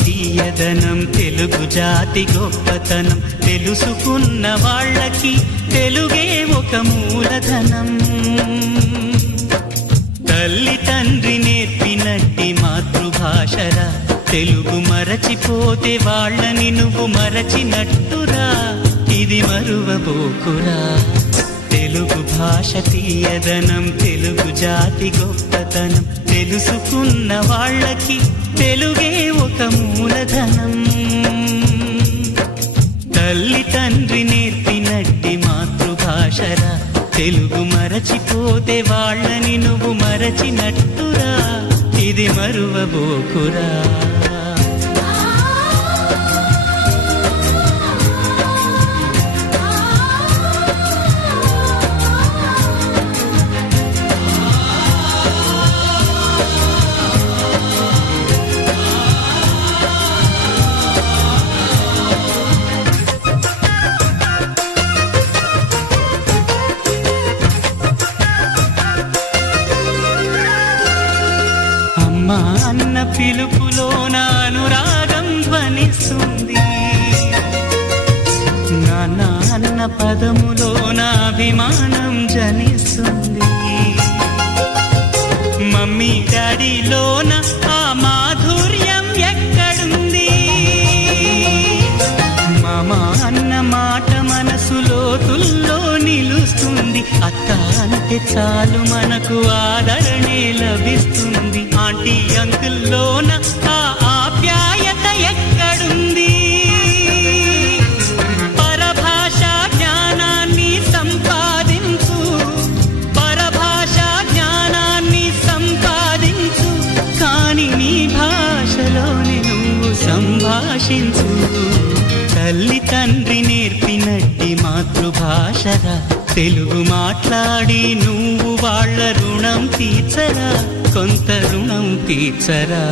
తీయదనం తెలుగు జాతి గొప్పతనం తెలుసుకున్న వాళ్ళకి తెలుగే ఒక మూలధనం. తల్లి తండ్రి నేర్పినట్టి మాతృభాషరా తెలుగు మరచిపోతే వాళ్ళని నువ్వు మరచినట్టురా, ఇది మరువబోకురా. తెలుగు భాష తీయదనం తెలుగు జాతి గొప్పతనం తెలుసుకున్న వాళ్ళకి తెలుగే ఒక మూలధనం. తల్లి తండ్రి నేర్పినట్టి మాతృభాషరా తెలుగు మరచిపోతే వాళ్ళని నువ్వు మరచినట్టురా, ఇది మరువబోకురా. అమ్మా అన్న పిలుపులోన అనురాగం ధ్వనిస్తుంది, నాన్న అన్న పదములోన అభిమానం జనిస్తుంది. మమ్మీ డాడీలోన ఆ మాధుర్యం ఎక్కడుంది? మామ అన్న మాట మనసులో తుల్లో నిలుస్తుంది. అత్త అంటే చాలు మనకు ఆదరణే లభిస్తుంది. ఆంటీ అంకుల్లోన ఆ ఆప్యాయత ఎక్కడుంది? పరభాషా జ్ఞానాన్ని సంపాదించు, పరభాషా జ్ఞానాన్ని సంపాదించు, కాని నీ భాషలోని నువ్వు సంభాషించు. తల్లి తండ్రి నేర్పినట్టి మాతృభాషరా తెలుగు మాట్లాడి నువ్వు వాళ్ళ రుణం తీర్చరా, కొంత రుణం తీర్చరా.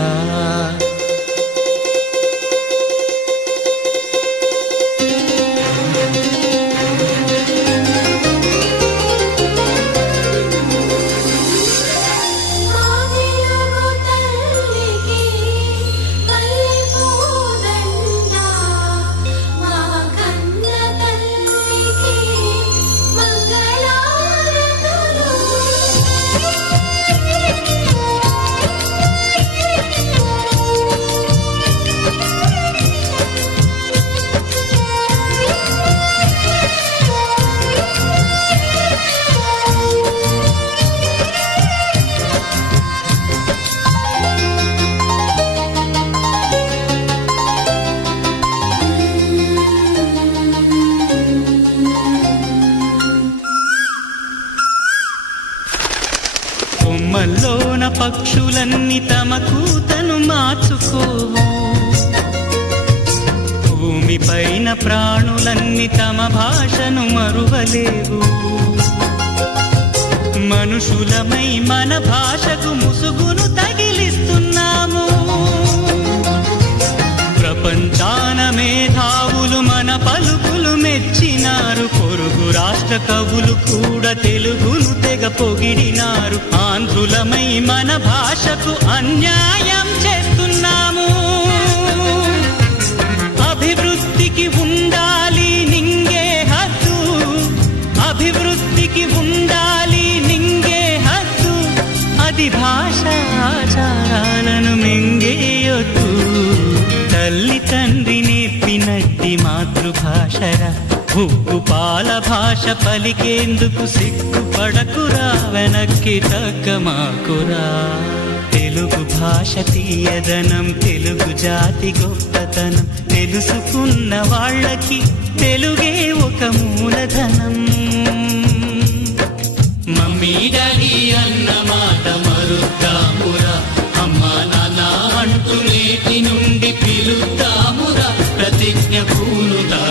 కొమ్మల్లోన పక్షులన్నీ తమ కూతను మార్చుకోవు, భూమిపైన ప్రాణులన్నీ తమ భాషను మరువలేవు. మనుషులమై మన భాషకు ముసుగును తగిలిస్తున్నాము. ప్రపంచాన మేధావులు మన పలుకులు మెచ్చినారు. పొరుగు రాష్ట్ర కవులు కూడా తెలుగును తెగ పొగిడినారు. ఆంధ్రులమై మన భాషకు అన్యాయం చేస్తున్నాము. అభివృద్ధికి ఉండాలి నింగే హద్దు, అభివృద్ధికి ఉండాలి నింగే హద్దు, అది భాష ఆచారాలను మింగేయొద్దు. తల్లి తండ్రి నేర్పినట్టి మాతృభాషరా ఉప్పు పాల భాష పలికేందుకు సిగ్గుపడకురా, వెనక్కి తగ్గమాకురా. తెలుగు భాష తీయదనం తెలుగు జాతి గొప్పతనం తెలుసుకున్న వాళ్ళకి తెలుగే ఒక మూలధనం. మమ్మీ డాడీ అన్న మాట మరుద్దామురా, అమ్మా నాన్న అంటూ నేటి నుండి పిలుద్దామురా, ప్రతిజ్ఞ పూనుదా.